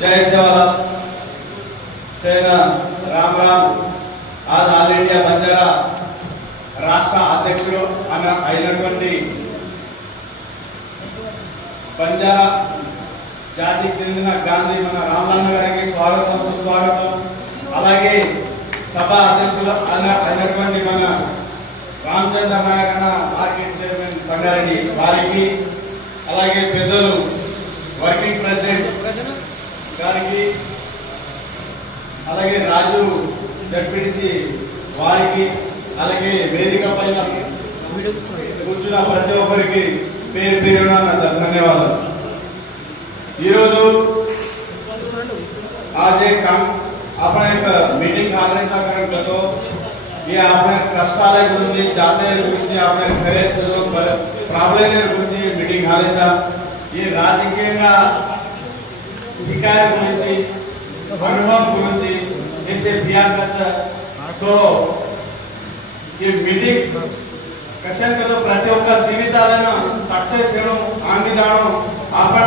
जय सेवालाल सेना राम राम आज ఆల్ ఇండియా బంజారా రాష్ట్ర అధ్యక్షుడు అయినటువంటి బంజారా జాతికి చెందిన గాంధీ మన రామన్న గారికి స్వాగతం సుస్వాగతం. అలాగే సభ అధ్యక్షులు అయినటువంటి మన రామచంద్ర నాయక్ అన్న మార్కెట్ చైర్మన్ సంగారెడ్డి వారికి, అలాగే పెద్దలు వర్కింగ్ ప్రెసిడెంట్ గారికి, అలాగే రాజు జడ్పీటీసీ వారికి, అలాగే వేదిక పైన కూర్చున్న ప్రతి ఒక్కరికి పేరు పేరున ధన్యవాదాలు. ఈరోజు आज एक काम आपण एक मीटिंग करायचा कारण करतो की आपण कष्टाला गुरुजी जाते गुरुजी आपण खरेच प्रॉब्लेम गुरुजी मीटिंग करायचा ये राजकीय शिकाय गुरुजी अनुभव गुरुजी ऐसे बियाकाचा तो ये मीटिंग कशा करतो प्रति ఒక్క జీవితాలను సక్సెస్ చేయడం आम्ही जाणो आपण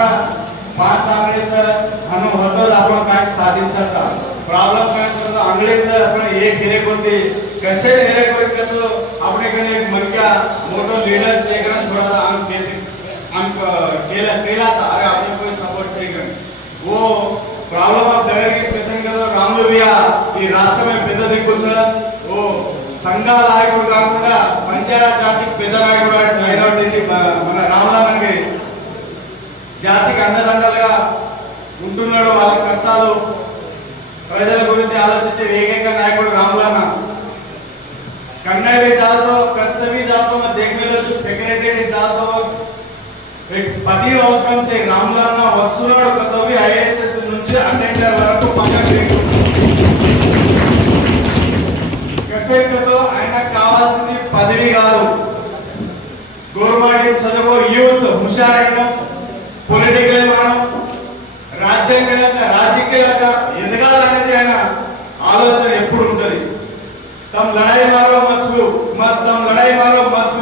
पाच आकडेचं म्हणून होतं आपण काय साधिंचाचा प्रॉब्लेम काय करतो आंगळेचं आपण एक हिरे कोणते कसे हिरे करून करतो आपण एखाने एक मरक्या मोठो लीडर చేయగలం थोड़ा आम देते आम केलाचा अरे आपण कोई सपोर्ट చేయగలం वो प्रॉब्लम ऑफ डगर की क्वेश्चन करो रामलुविया ఈ రాష్ట్రమే పెద్ద దిక్కుచ वो సంఘ నాయకుడు కాకుండా బంజారా జాతికి పెద్ద నాయకుడు అయినటువంటి మన రామలన్నకి జాతికి అండదండలుగా ఉంటున్నాడు. వాళ్ళ కష్టాలు ప్రజల గురించి ఆలోచించే ఏకైక నాయకుడు రామలన్న. कन्नड़ भी जाओ तो कत्त भी जाओ तो मैं देखने लगे सेक्रेटरी जाओ तो एक पति అవసరం చే రామలన్న వస్తున్నాడు కతోవి ఐఏఎస్ నుంచి అటెండర్ వరకు పక్కకి కసేకతో ఆయన కావాల్సింది పదవి కాదు. గవర్నమెంట్ చదువు యూత్ హుషారైన పొలిటికల్ మనం రాజకీయంగా ఎదగాలనేది ఆయన ఆలోచన ఎప్పుడు ఉంటుంది. తమ లడాయి మారో మచ్చు తమ లడాయి మారో మచ్చు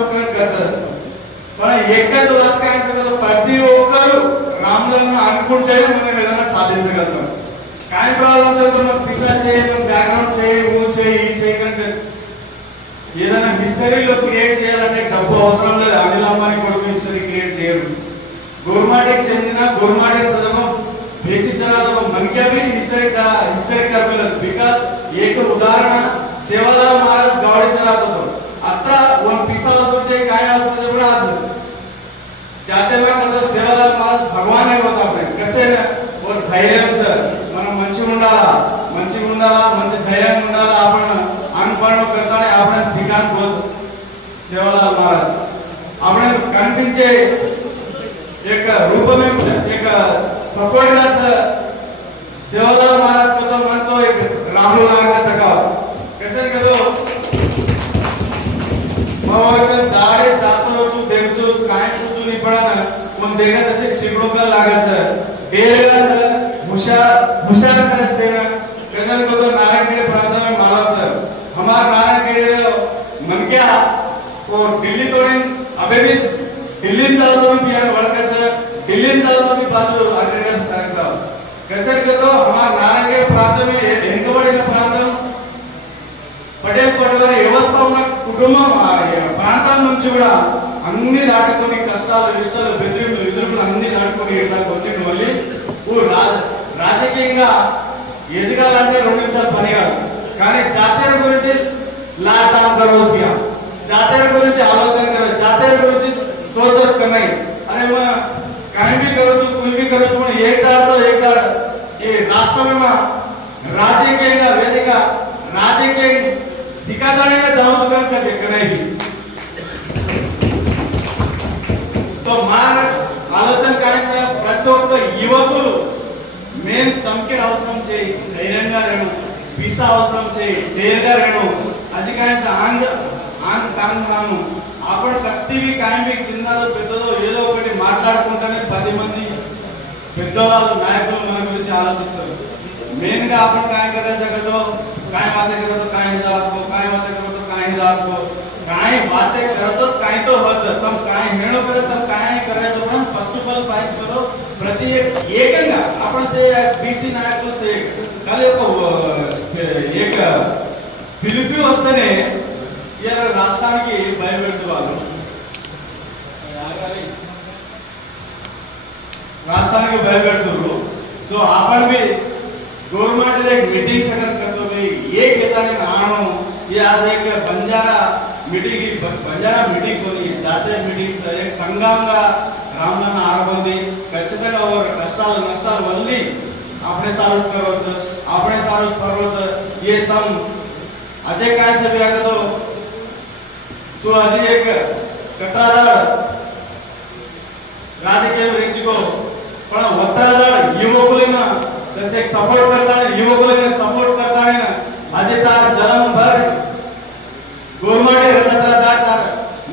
మన ఎక్కడో లక్ష్యాలు ప్రతి ఒక్కరు రామలన్న అనుకుంటేనే మనం ఏదైనా సాధించగలుగుతాం. కానీ ప్రాబ్లం మనం పిసా చేయి మనం బ్యాక్గ్రౌండ్ చేయి ఊ చేయి ఈ చేయకంటే ఏదైనా హిస్టరీలో క్రియేట్ చేయాలంటే డబ్బు అవసరం లేదు. అనిల్ అంబానీ కొడుకు హిస్టరీ క్రియేట్ చేయరు. गवर्नमेंट चेंजना गवर्नमेंट चलो बेसिक चला तो मन क्या भी हिस्टरी कर मिला बिकॉज एक उदाहरण सेवालाल महाराज गाड़ी चलाता तो अत्र वन पिसा सोचे काय सोचे पण आज जाते में कदा सेवालाल महाराज भगवान है होता आपण कसे ना और धैर्यम सर మనం మంచి ఉండాలా మంచి ధైర్యం ఉండాలా आपण అన్పణ करताने आपण शिकान बोल सेवालाल महाराज आपण కనిపించే एक रूप में एक सपोर्टच सेवालाल महाराज को तो मन तो एक राहुल नायक तका कैसे करो और का दाढ़े दातो रोजू देखतो काय कुछ नहीं पड़ा ना उन देखा तसे शिकड़ों का लागत है डेढ़ का हुशार कर से ना कैसे को तो नारायणगढ़ प्रांत में मालूम सर हमार नारायणगढ़ मन क्या और दिल्ली तोड़े अबे भी दिल्ली जाओ तो भी बिहार वड़कच दिल्ली जाओ तो भी बाजू अग्रगर सरकता कैसे करतो हमार नारायणगढ़ प्रांत में एंकबडिन प्रांతం పటేల్ పటవారి వ్యవస్థ ఉన్న కుటుంబం ప్రాంతం నుంచి కూడా అన్ని దాటుకొని కష్టాలు ఇష్టాలు బెదిరింపులు ఎదురుపులు అన్ని దాటుకొని ఇక్కడికి వచ్చిన మళ్ళీ రాజకీయంగా ఎదగాలంటే 2 నిమిషాలు పని కాదు. కానీ జాతీయ గురించి లాటాం కరోజ్ బియా జాతీయ గురించి ఆలోచన కరో జాతీయ గురించి सोचस करना ही अरे मैं कहीं भी करूँ तो कोई भी करूँ तो एक दाड़ ये राष्ट्र में मैं राजकीय का वेदिका राजकीय सिकादाने का जाऊँ तो कर करना ही तो मार आलोचन काय से प्रत्येक युवकुलु मेन चमके అవసరం చే ధైర్యంగా రెను పిసా అవసరం చే ధైర్యంగా రెను అజి काय से ఆంగ్ టాంగ్ నాను आपण कत्ती भी काय भी చిన్నదో పెద్దదో ఏదో ఒకటి మాట్లాడుకుంటనే 10 మంది పెద్దవాళ్ళు నాయకులు మన గురించి ఆలోచిస్తారు. मेन గా आपण काय करायचं जगतो काय बातें करो तो काय जातो काय बातें करो तो काय जातो काय बातें करतो काय तो होत तम काय हेणो करत तम काय करायचं पण फर्स्ट ऑफ ऑल फाइट्स करो प्रति ఏకంగా आपण से बीसी నాయకులు से खाली एक పిలిపి వస్తేనే ఇయర్ రాష్ట్రానికి భయపెడుతూ వాళ్ళు राष्ट्राనికి భయపెడుతున్నారు सो आपण भी गवर्नमेंट एक मीटिंग सकत करतो भी एक येताने राणो ये आज एक बंजारा मीटिंग कोनी जाते मीटिंग एक संघंगा रामनाना आरबंदी ఖచ్చితంగా और కష్టాలు నష్టాలు వల్లి આપણે સારું કરవచ్చు આપણે સારું કરవచ్చు ये तम अजय काय છે બી આગતો तो अजय एक कत्रादाळ राजकीय रेंजको पण वत्रादाळ युवकुलेना तसे सपोर्ट करताना युवकुलेना सपोर्ट करताना अजय तार जलमभर गोरमाटे रजतला दाटार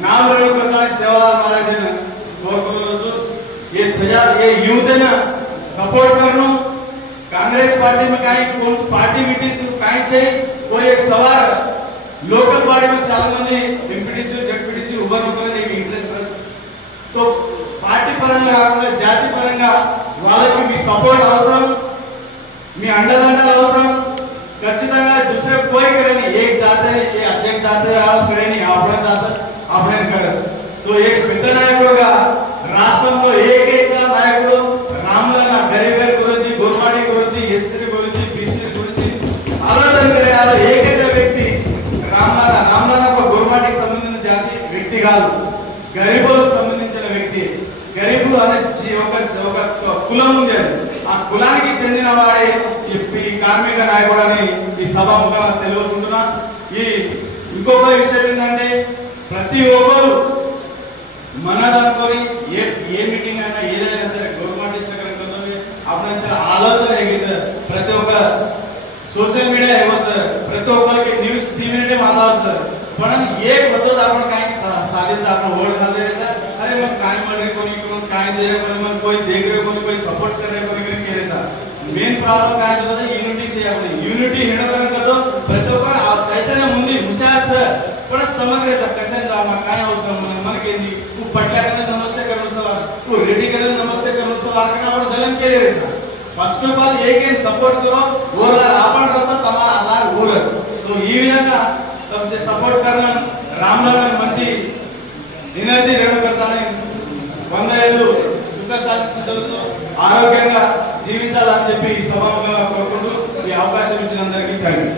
नाम रेडो करताना सेवालाल महाराजन गोरकुलरोजु ये सजा ये यूथ है ना सपोर्ट करनो कांग्रेस पार्टी में काई कौन पार्टी मीटिंग काई छे कोई एक सवार लोकल पार्टी में చాలా మంది ఎంపీటీసీ జెడ్పీటీసీ ఉబర్ నొక్కని ఇంట్రెస్ట్ तो పార్టీ పరంగా కాకుండా జాతి పరంగా వాళ్ళకి మీ సపోర్ట్ అవసరం మీ అండదండలు అవసరం ఖచ్చితంగా दूसरे कोई करे नहीं एक जाते नहीं ये अजय जाते राव करे नहीं आपने करे तो एक పెద్ద నాయకుడుగా రాష్ట్రంలో ఏకైక నాయకుడు రామలన్న గరీబర్ గురించి గోర్మాడి గురించి ఎస్సీ గురించి బీసీ గురించి ఆలోచన करे ఆ ఏకైక వ్యక్తి రామలన్న ఒక గోర్మాడికి సంబంధించిన జాతి వ్యక్తి కాదు గరీబులకు సంబంధించిన వ్యక్తి గరీబు అనే ఒక కులం ఉంది ఆ కులానికి చెందిన వాడే చెప్పి కార్మిక నాయకుడు అని ఈ సభాముఖంగా తెలుపుకుంటున్నా ఈ ఇంకొక విషయం ఏంటంటే ప్రతి ఒక్కరు మనదనుకొని ఏ మీటింగ్ అయినా ఏదైనా సరే గవర్నమెంట్ ఇచ్చగలుగుతుంది आपण ఆలోచన ఎగిచారు ప్రతి ఒక్క सोशल मीडिया एवच प्रति ओकरके न्यूज 3 मिनिट में आलावच पण एक होतो आपण काय साधीच आपण वोट घालते रे अरे मग काय म्हणे कोणी कोण काय दे रे कोणी मग कोई देख रे कोणी सपोर्ट कर रे कोणी कोणी केरे सा मेन प्रॉब्लम काय होतो यूनिटी चे आपण यूनिटी हेणकर करतो प्रति ओकर चैतन्य मुंदी हुशार छ पण समग्र कसे मग काय అవసరం మనకేంది तू पटल्याकडे नमस्ते करून सवार तू रेडी करून नमस्ते करून सवार का आपण दलन केले रे फर्स्ट ऑफ ऑल एक सपोर्ट करो और आपण रहतो तमा आधार ऊरच तो ఈ విధంగా तुमसे सपोर्ट करना रामललन మంచి ఎనర్జీ రెడీ करताने 100 ఏళ్ళు సుఖ శాంతులతో ఆరోగ్యంగా జీవించాలని చెప్పి సభాముఖంగా కోరుకుంటూ ఈ అవకాశం ఇచ్చిన అందరికీ థాంక్యూ